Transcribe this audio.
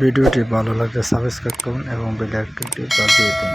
ভিডিওটি ভালো লাগলে সাবস্ক্রাইব করুন এবং বেল আইকনটি বাজিয়ে দিন।